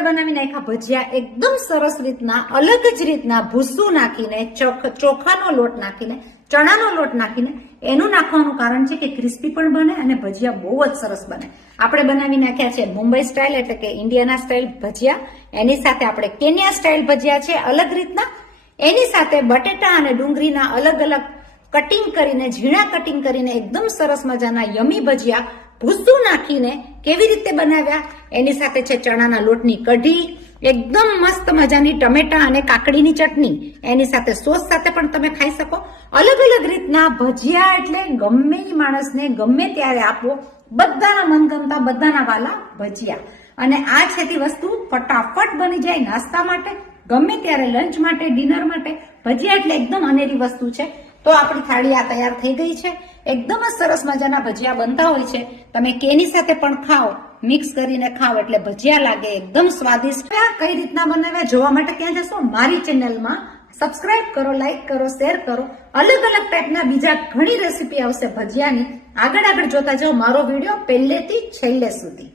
બનાવી નાખ્યા ભજીયા એકદમ સરસ રીતના, અલગ જ રીતના ભૂસું નાખીને, ચોખાનો લોટ નાખીને, ચણાનો લોટ નાખીને. એનું નાખવાનું કારણ છે કે ક્રિસ્પી પણ બને અને ભજીયા બહુ જ સરસ બને. આપણે બનાવી નાખ્યા છે મુંબઈ સ્ટાઇલ એટલે કે ઇન્ડિયાના સ્ટાઇલ ભજીયા. એની સાથે આપણે કેન્યા સ્ટાઇલ ભજીયા છે અલગ રીતના. એની સાથે બટેટા અને ડુંગળીના અલગ અલગ કટિંગ કરીને, ઝીણા કટિંગ કરીને એકદમ સરસ મજાના યમી ભજીયા ભૂસું નાખીને કેવી રીતે બનાવ્યા. એની સાથે છે ચણાના લોટની કઢી, એકદમ મસ્ત મજાની ટમેટા અને કાકડીની ચટણી. એની સાથે સોસ સાથે પણ તમે ખાઈ શકો. અલગ અલગ રીતના ભજીયા એટલે ગમે એ માણસને ગમે ત્યારે આપો, બધાના મનગમતા, બધાના વાલા ભજીયા. અને આ છે તે વસ્તુ ફટાફટ બની જાય નાસ્તા માટે, ગમે ત્યારે લંચ માટે, ડિનર માટે. ભજીયા એટલે એકદમ અનેરી વસ્તુ છે. તો આપણી થાળી આ તૈયાર થઈ ગઈ છે. એકદમ જ સરસ મજાના ભજીયા બનતા હોય છે. તમે કેની સાથે પણ ખાઓ, મિક્સ કરીને ખાઓ એટલે ભજીયા લાગે એકદમ સ્વાદિષ્ટ. કઈ રીતના બનાવ્યા જોવા માટે ક્યાં જશો? મારી ચેનલમાં સબસ્ક્રાઇબ કરો, લાઈક કરો, શેર કરો. અલગ અલગ ટાઈપના બીજા ઘણી રેસીપી આવશે ભજીયાની. આગળ જોતા જાઓ મારો વિડીયો પહેલેથી છેલ્લે સુધી.